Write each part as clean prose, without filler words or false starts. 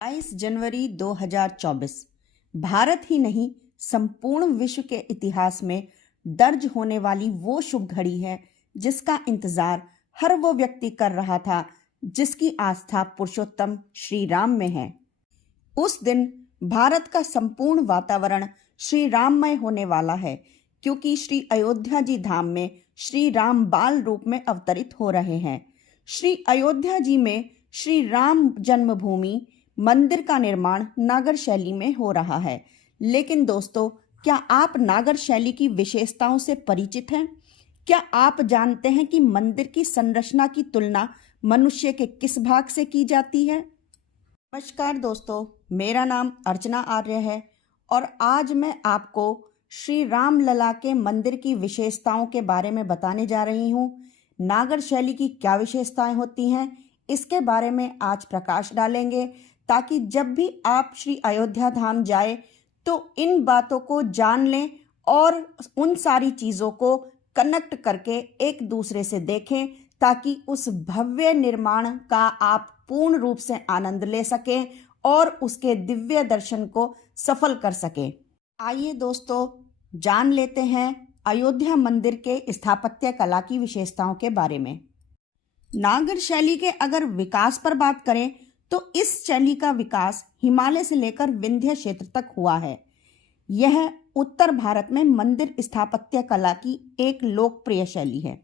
22 जनवरी 2024 भारत ही नहीं संपूर्ण विश्व के इतिहास में दर्ज होने वाली वो शुभ घड़ी है जिसका इंतजार हर वो व्यक्ति कर रहा था जिसकी आस्था पुरुषोत्तम श्री राम में है। उस दिन भारत का संपूर्ण वातावरण श्री राममय होने वाला है क्योंकि श्री अयोध्या जी धाम में श्री राम बाल रूप में अवतरित हो रहे हैं। श्री अयोध्या जी में श्री राम जन्मभूमि मंदिर का निर्माण नागर शैली में हो रहा है। लेकिन दोस्तों, क्या आप नागर शैली की विशेषताओं से परिचित हैं? क्या आप जानते हैं कि मंदिर की संरचना की तुलना मनुष्य के किस भाग से की जाती है? नमस्कार दोस्तों, मेरा नाम अर्चना आर्य है और आज मैं आपको श्री राम लला के मंदिर की विशेषताओं के बारे में बताने जा रही हूँ। नागर शैली की क्या विशेषताएं होती हैं, इसके बारे में आज प्रकाश डालेंगे ताकि जब भी आप श्री अयोध्या धाम जाए तो इन बातों को जान लें और उन सारी चीज़ों को कनेक्ट करके एक दूसरे से देखें ताकि उस भव्य निर्माण का आप पूर्ण रूप से आनंद ले सकें और उसके दिव्य दर्शन को सफल कर सकें। आइए दोस्तों, जान लेते हैं अयोध्या मंदिर के स्थापत्य कला की विशेषताओं के बारे में। नागर शैली के अगर विकास पर बात करें तो इस शैली का विकास हिमालय से लेकर विंध्य क्षेत्र तक हुआ है। यह उत्तर भारत में मंदिर स्थापत्य कला की एक लोकप्रिय शैली है।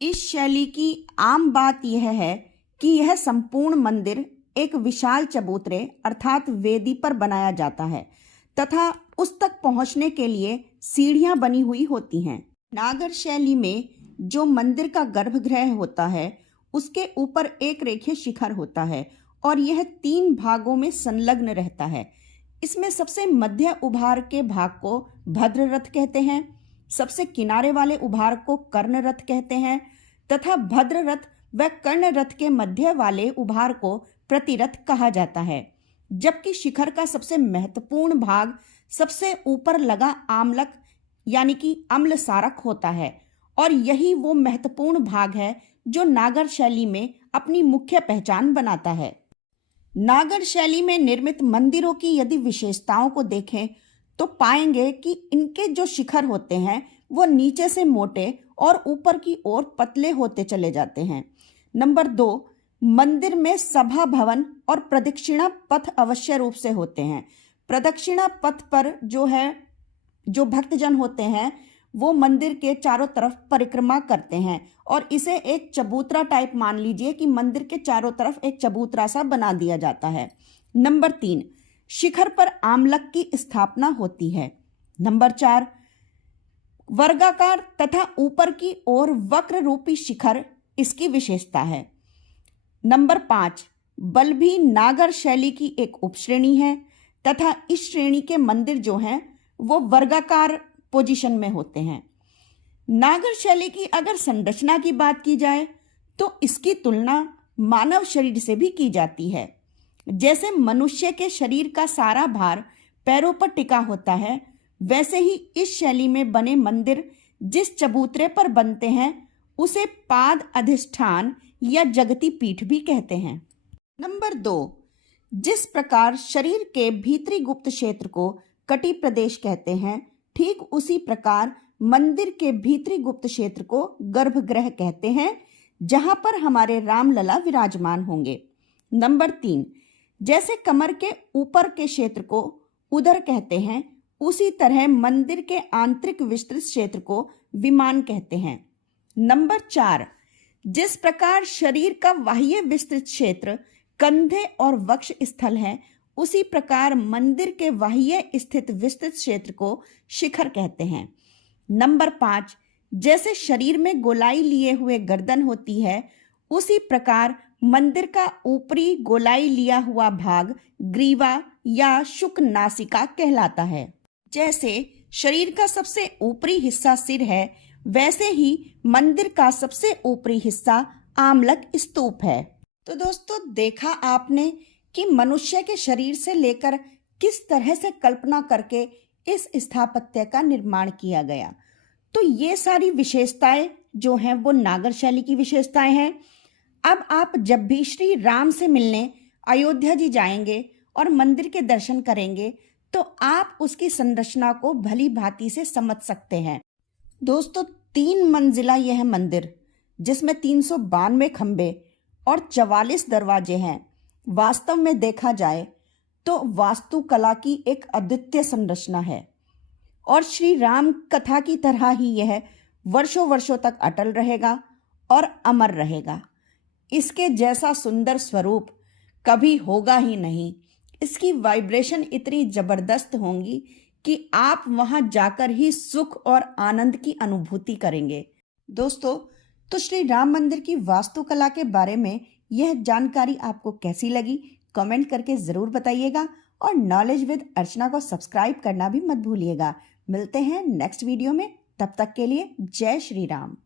इस शैली की आम बात यह है कि यह संपूर्ण मंदिर एक विशाल चबूतरे अर्थात वेदी पर बनाया जाता है तथा उस तक पहुंचने के लिए सीढ़ियां बनी हुई होती हैं। नागर शैली में जो मंदिर का गर्भगृह होता है उसके ऊपर एक रेखीय शिखर होता है और यह 3 भागों में संलग्न रहता है। इसमें सबसे मध्य उभार के भाग को भद्र रथ कहते हैं, सबसे किनारे वाले उभार को कर्ण रथ कहते हैं तथा भद्र रथ व कर्ण रथ के मध्य वाले उभार को प्रतिरथ कहा जाता है। जबकि शिखर का सबसे महत्वपूर्ण भाग सबसे ऊपर लगा आमलक यानी कि अम्ल सारक होता है और यही वो महत्वपूर्ण भाग है जो नागर शैली में अपनी मुख्य पहचान बनाता है। नागर शैली में निर्मित मंदिरों की यदि विशेषताओं को देखें तो पाएंगे कि इनके जो शिखर होते हैं वो नीचे से मोटे और ऊपर की ओर पतले होते चले जाते हैं। नंबर 2, मंदिर में सभा भवन और प्रदक्षिणा पथ अवश्य रूप से होते हैं। प्रदक्षिणा पथ पर जो भक्तजन होते हैं वो मंदिर के चारों तरफ परिक्रमा करते हैं और इसे एक चबूतरा टाइप मान लीजिए कि मंदिर के चारों तरफ एक चबूतरा सा बना दिया जाता है। नंबर 3, शिखर पर आमलक की स्थापना होती है। नंबर 4, वर्गाकार तथा ऊपर की ओर वक्र रूपी शिखर इसकी विशेषता है। नंबर 5, बल्भी नागर शैली की एक उपश्रेणी है तथा इस श्रेणी के मंदिर जो हैं वो वर्गाकार पोजीशन में होते हैं। नागर शैली की अगर संरचना की बात की जाए तो इसकी तुलना मानव शरीर से भी की जाती है। जैसे मनुष्य के शरीर का सारा भार पैरों पर टिका होता है, वैसे ही इस शैली में बने मंदिर जिस चबूतरे पर बनते हैं उसे पाद अधिष्ठान या जगती पीठ भी कहते हैं। नंबर 2, जिस प्रकार शरीर के भीतरी गुप्त क्षेत्र को कटी प्रदेश कहते हैं, ठीक उसी प्रकार मंदिर के भीतरी गुप्त क्षेत्र को गर्भगृह कहते हैं जहां पर हमारे रामलला विराजमान होंगे। नंबर 3, जैसे कमर के ऊपर के क्षेत्र को उदर कहते हैं उसी तरह मंदिर के आंतरिक विस्तृत क्षेत्र को विमान कहते हैं। नंबर 4, जिस प्रकार शरीर का बाह्य विस्तृत क्षेत्र कंधे और वक्ष स्थल है उसी प्रकार मंदिर के बाह्य स्थित विस्तृत क्षेत्र को शिखर कहते हैं। नंबर 5, जैसे शरीर में गोलाई लिए हुए गर्दन होती है उसी प्रकार मंदिर का ऊपरी गोलाई लिया हुआ भाग ग्रीवा या शुक नासिका कहलाता है। जैसे शरीर का सबसे ऊपरी हिस्सा सिर है वैसे ही मंदिर का सबसे ऊपरी हिस्सा आमलक स्तूप है। तो दोस्तों, देखा आपने कि मनुष्य के शरीर से लेकर किस तरह से कल्पना करके इस स्थापत्य का निर्माण किया गया। तो ये सारी विशेषताएं जो हैं वो नागर शैली की विशेषताएं हैं। अब आप जब भी श्री राम से मिलने अयोध्या जी जाएंगे और मंदिर के दर्शन करेंगे तो आप उसकी संरचना को भली भांति से समझ सकते हैं। दोस्तों, 3 मंजिला यह मंदिर, जिसमें 392 खंबे और 44 दरवाजे हैं, वास्तव में देखा जाए तो वास्तुकला की एक अद्वितीय संरचना है और श्री राम कथा की तरह ही यह वर्षों वर्षों तक अटल रहेगा और अमर रहेगा। इसके जैसा सुंदर स्वरूप कभी होगा ही नहीं। इसकी वाइब्रेशन इतनी जबरदस्त होंगी कि आप वहां जाकर ही सुख और आनंद की अनुभूति करेंगे। दोस्तों, तो श्री राम मंदिर की वास्तुकला के बारे में यह जानकारी आपको कैसी लगी, कमेंट करके जरूर बताइएगा और नॉलेज विद अर्चना को सब्सक्राइब करना भी मत भूलिएगा। मिलते हैं नेक्स्ट वीडियो में, तब तक के लिए जय श्री राम।